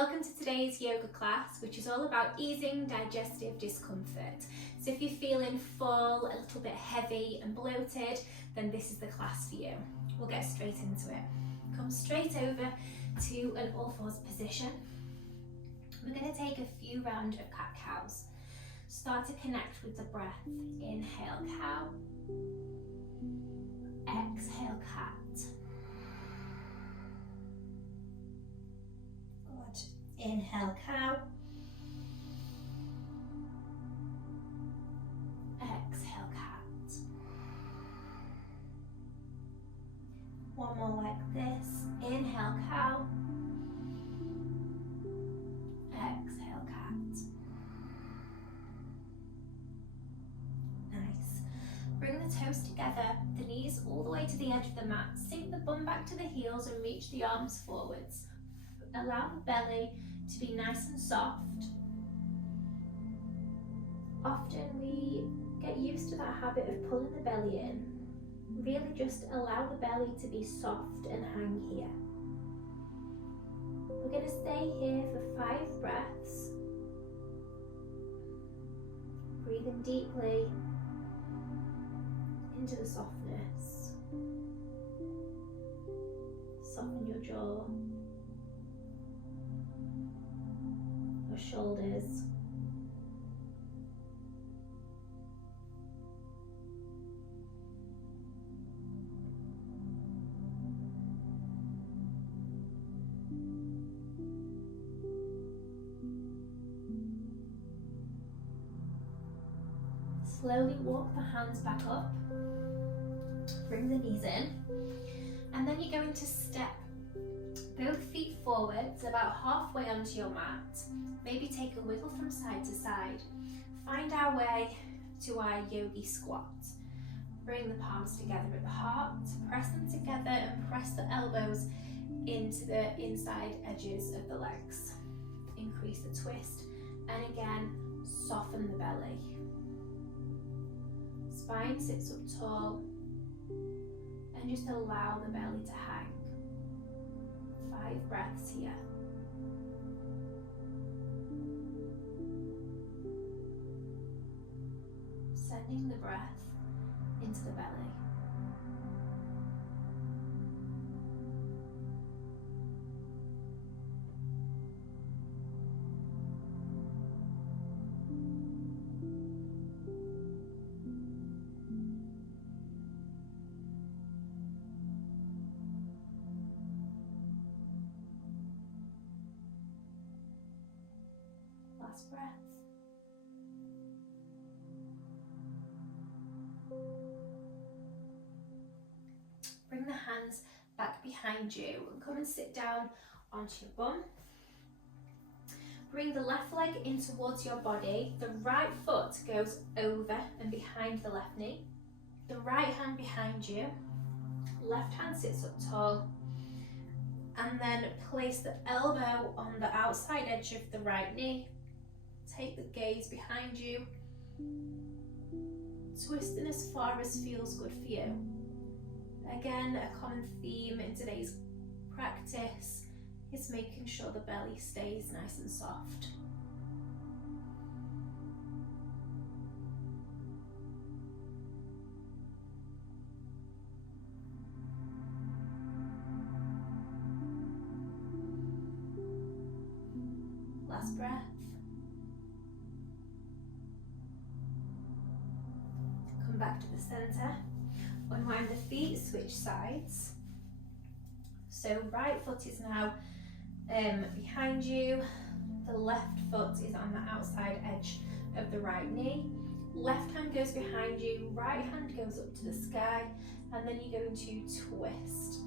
Welcome to today's yoga class, which is all about easing digestive discomfort. So if you're feeling full, a little bit heavy and bloated, then this is the class for you. We'll get straight into it. Come straight over to an all-fours position. We're going to take a few rounds of cat-cows. Start to connect with the breath. Inhale, cow. Exhale, cat. Good. Inhale, cow. Exhale, cat. One more like this. Inhale, cow. Exhale, cat. Nice. Bring the toes together, the knees all the way to the edge of the mat. Sink the bum back to the heels and reach the arms forwards. Allow the belly to be nice and soft. Often we get used to that habit of pulling the belly in. Really just allow the belly to be soft and hang here. We're going to stay here for 5 breaths. Breathing deeply into the softness. Soften your jaw, your shoulders. Slowly walk the hands back up, bring the knees in, and then you're going to step both feet forwards about halfway onto your mat. Maybe take a wiggle from side to side. Find our way to our yogi squat. Bring the palms together at the heart, press them together and press the elbows into the inside edges of the legs. Increase the twist and again soften the belly. Spine sits up tall and just allow the belly to hang. 5 breaths here. Sending the breath into the belly. Last breath. Bring the hands back behind you and come and sit down onto your bum. Bring the left leg in towards your body. The right foot goes over and behind the left knee. The right hand behind you. Left hand sits up tall. And then place the elbow on the outside edge of the right knee. Take the gaze behind you. Twisting as far as feels good for you. Again, a common theme in today's practice is making sure the belly stays nice and soft. Last breath. Come back to the center. Unwind the feet, switch sides. So right foot is now behind you. The left foot is on the outside edge of the right knee. Left hand goes behind you, right hand goes up to the sky, and then you're going to twist.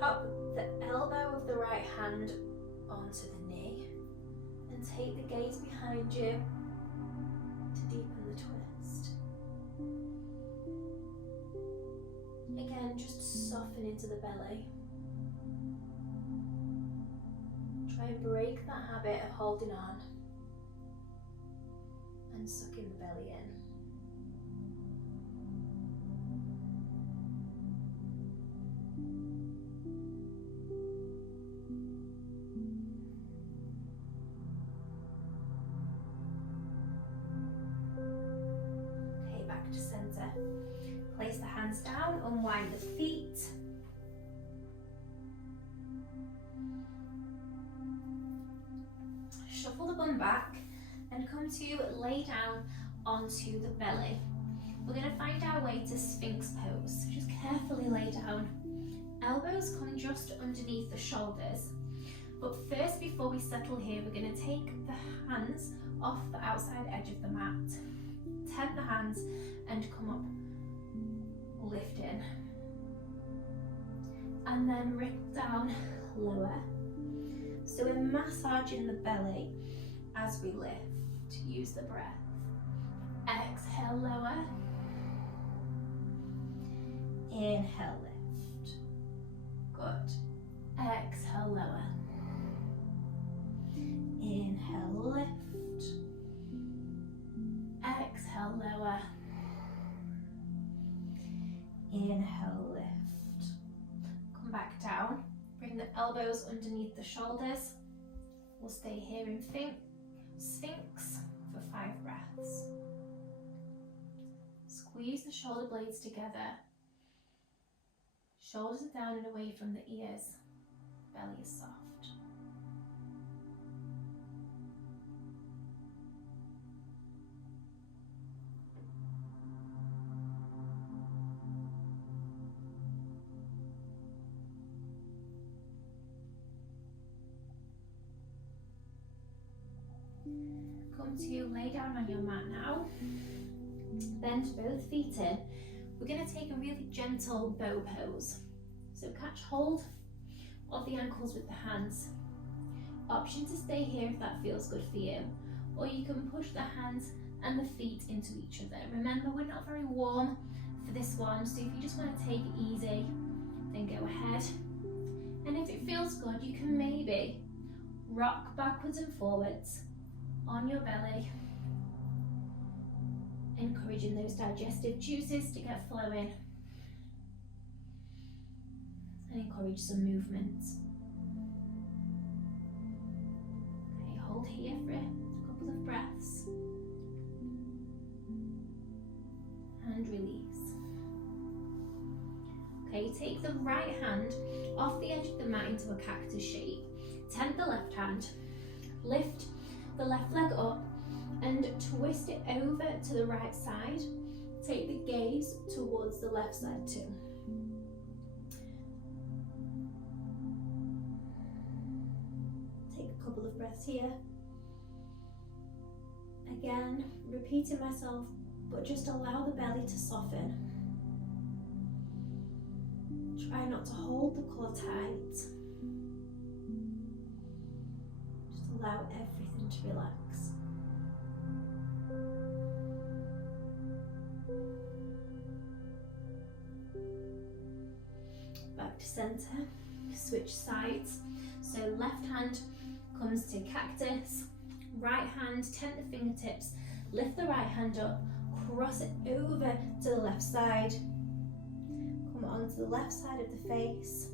Hop the elbow of the right hand onto the knee and take the gaze behind you to deepen the twist. Again, just soften into the belly. Try and break that habit of holding on and sucking the belly in. down, unwind the feet. Shuffle the bum back and come to lay down onto the belly. We're going to find our way to Sphinx pose. Just carefully lay down. Elbows come just underneath the shoulders. But first, before we settle here, we're going to take the hands off the outside edge of the mat. Tent the hands and come up, lift in. And then ripple down, lower. So we're massaging the belly as we lift. Use the breath. Exhale, lower. Inhale, lift. Good. Exhale, lower. Inhale, lift. Exhale, lower. Inhale, lift. Come back down. Bring the elbows underneath the shoulders. We'll stay here in Sphinx for 5 breaths. Squeeze the shoulder blades together. Shoulders are down and away from the ears. Belly is soft. Come to lay down on your mat now. Bend both feet in. We're going to take a really gentle bow pose. So catch hold of the ankles with the hands. Option to stay here if that feels good for you. Or you can push the hands and the feet into each other. Remember, we're not very warm for this one, so if you just want to take it easy, then go ahead. And if it feels good, you can maybe rock backwards and forwards on your belly, encouraging those digestive juices to get flowing and encourage some movement. Okay, hold here for a couple of breaths and release. Okay, take the right hand off the edge of the mat into a cactus shape. Tent the left hand, lift the left leg up and twist it over to the right side. Take the gaze towards the left side too. Take a couple of breaths here. Again, repeating myself, but just allow the belly to soften. Try not to hold the core tight. Just allow everything to relax. Back to center, switch sides. So left hand comes to cactus, right hand, tent the fingertips, lift the right hand up, cross it over to the left side, come onto the left side of the face,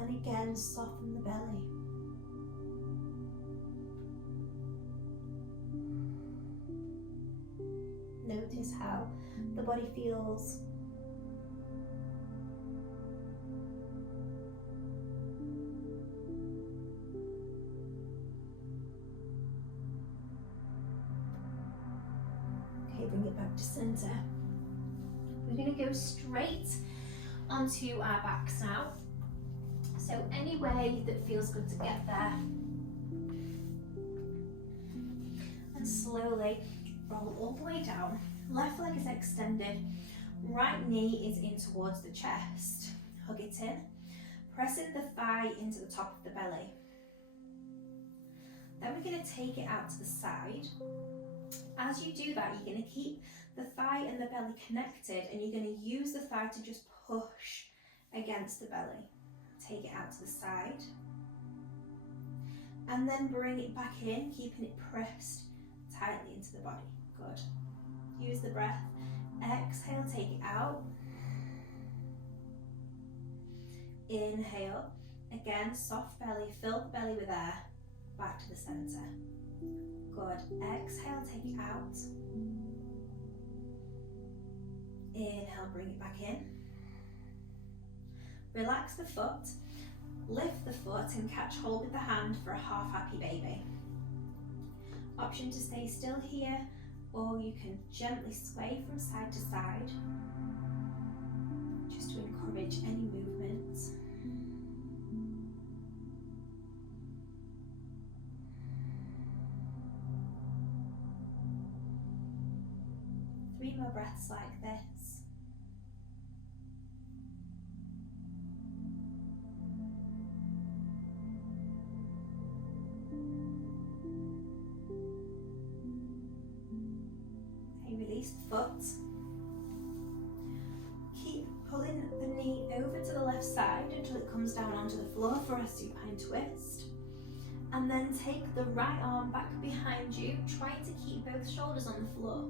and again soften the belly. Notice how the body feels. Okay, bring it back to center. We're going to go straight onto our backs now. So any way that feels good to get there. And slowly roll all the way down. Left leg is extended. Right knee is in towards the chest. Hug it in. Pressing the thigh into the top of the belly. Then we're going to take it out to the side. As you do that, you're going to keep the thigh and the belly connected, and you're going to use the thigh to just push against the belly. Take it out to the side. And then bring it back in, keeping it pressed tightly into the body. Good. Use the breath. Exhale, take it out. Inhale. Again, soft belly, fill the belly with air. Back to the center. Good. Exhale, take it out. Inhale, bring it back in. Relax the foot, lift the foot and catch hold with the hand for a half happy baby. Option to stay still here, or you can gently sway from side to side, just to encourage any movement. Three more breaths like this. Release the foot. Keep pulling the knee over to the left side until it comes down onto the floor for a supine twist. And then take the right arm back behind you, trying to keep both shoulders on the floor.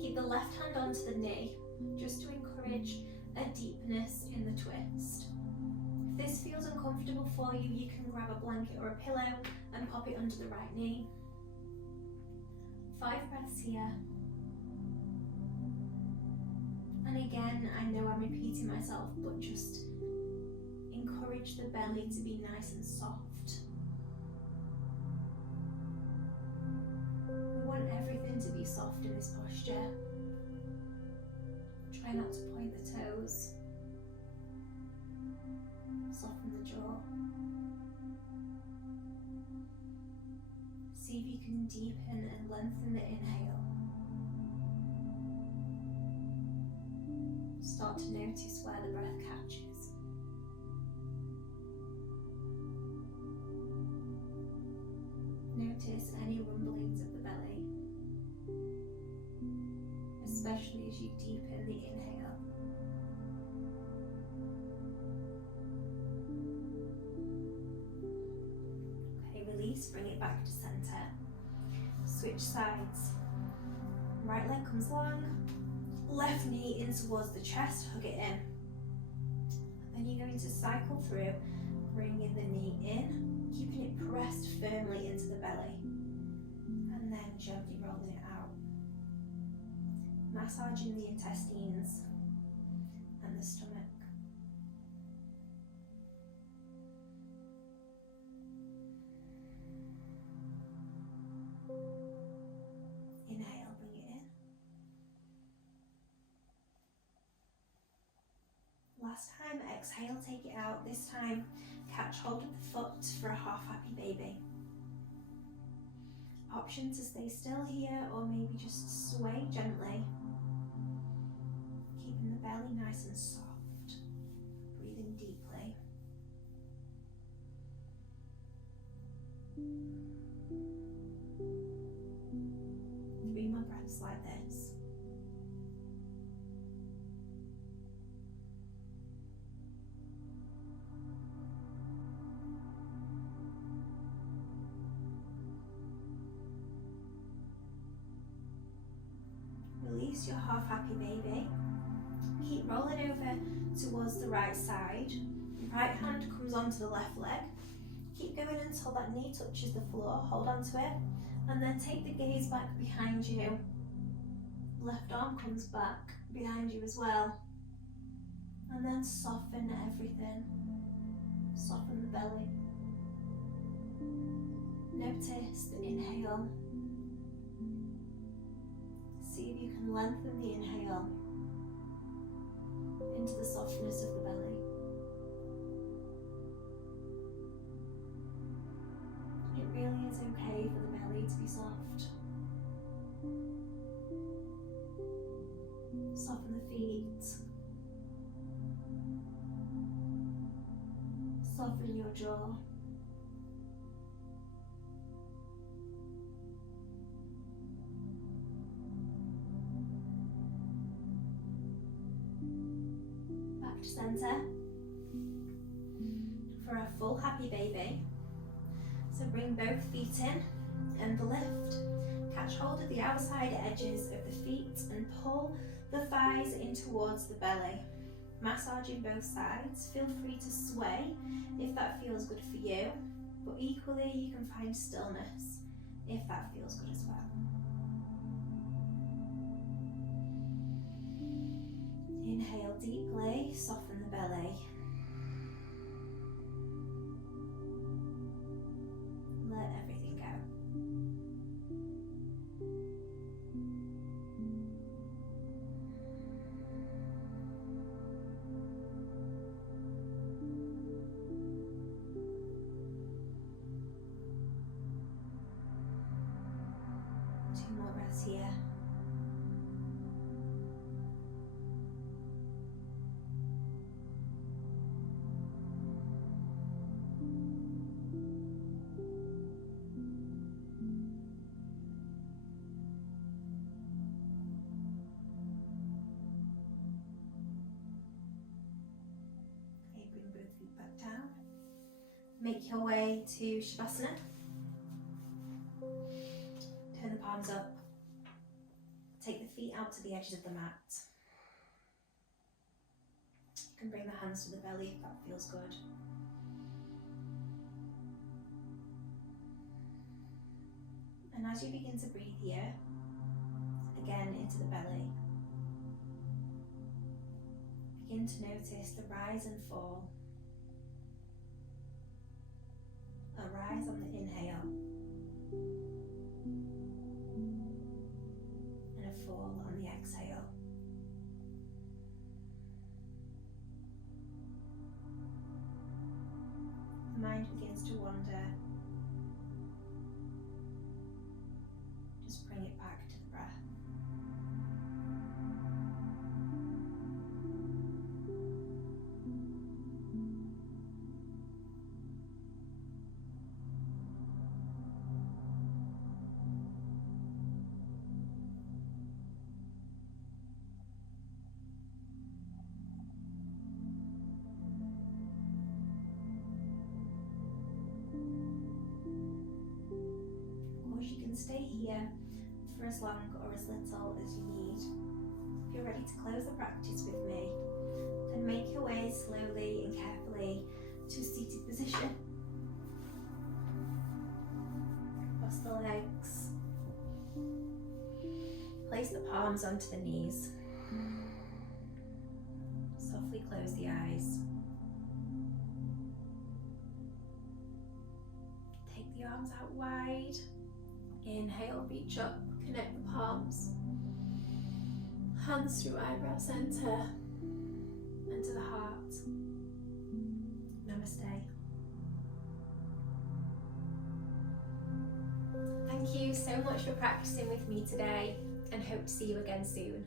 Keep the left hand onto the knee, just to encourage a deepness in the twist. If this feels uncomfortable for you, you can grab a blanket or a pillow and pop it under the right knee. 5 breaths here. And again, I know I'm repeating myself, but just encourage the belly to be nice and soft. We want everything to be soft in this posture. Try not to point the toes. Soften the jaw. See if you can deepen and lengthen the inhale. Start to notice where the breath catches. Notice any rumblings of the belly, especially as you deepen the inhale. Okay, release, bring it back to center. Switch sides. Right leg comes long. Left knee in towards the chest, hug it in. Then you're going to cycle through, bringing the knee in, keeping it pressed firmly into the belly, and then gently rolling it out. Massaging the intestines and the stomach. Inhale, bring it in. Last time, exhale, take it out. This time, catch hold of the foot for a half happy baby. Option to stay still here, or maybe just sway gently, keeping the belly nice and soft, breathing deeply. Three more breaths like this. Release your half happy baby. Keep rolling over towards the right side. Right hand comes onto the left leg. Keep going until that knee touches the floor. Hold on to it. And then take the gaze back behind you. Left arm comes back behind you as well. And then soften everything. Soften the belly. Notice the inhale. See if you can lengthen the inhale into the softness of the belly. It really is okay for the belly to be soft. Soften the feet. Soften your jaw. Back to center for a full happy baby. So bring both feet in and the lift. Catch hold of the outside edges of the feet and pull the thighs in towards the belly. Massaging both sides. Feel free to sway if that feels good for you, but equally you can find stillness if that feels good as well. Inhale deeply, soften the belly. Let everything go. Two more breaths here. Okay, bring both feet back down. Make your way to Shavasana. Turn the palms up. Take the feet out to the edges of the mat. You can bring the hands to the belly if that feels good. And as you begin to breathe here, again into the belly, begin to notice the rise and fall. A rise on the inhale and a fall on the exhale. The mind begins to wander. Just bring it back to the breath. Stay here for as long or as little as you need. If you're ready to close the practice with me, then make your way slowly and carefully to a seated position. Cross the legs. Place the palms onto the knees. Softly close the eyes. Take the arms out wide. Inhale, reach up, connect the palms. Hands through eyebrow center and to the heart. Namaste. Thank you so much for practicing with me today, and hope to see you again soon.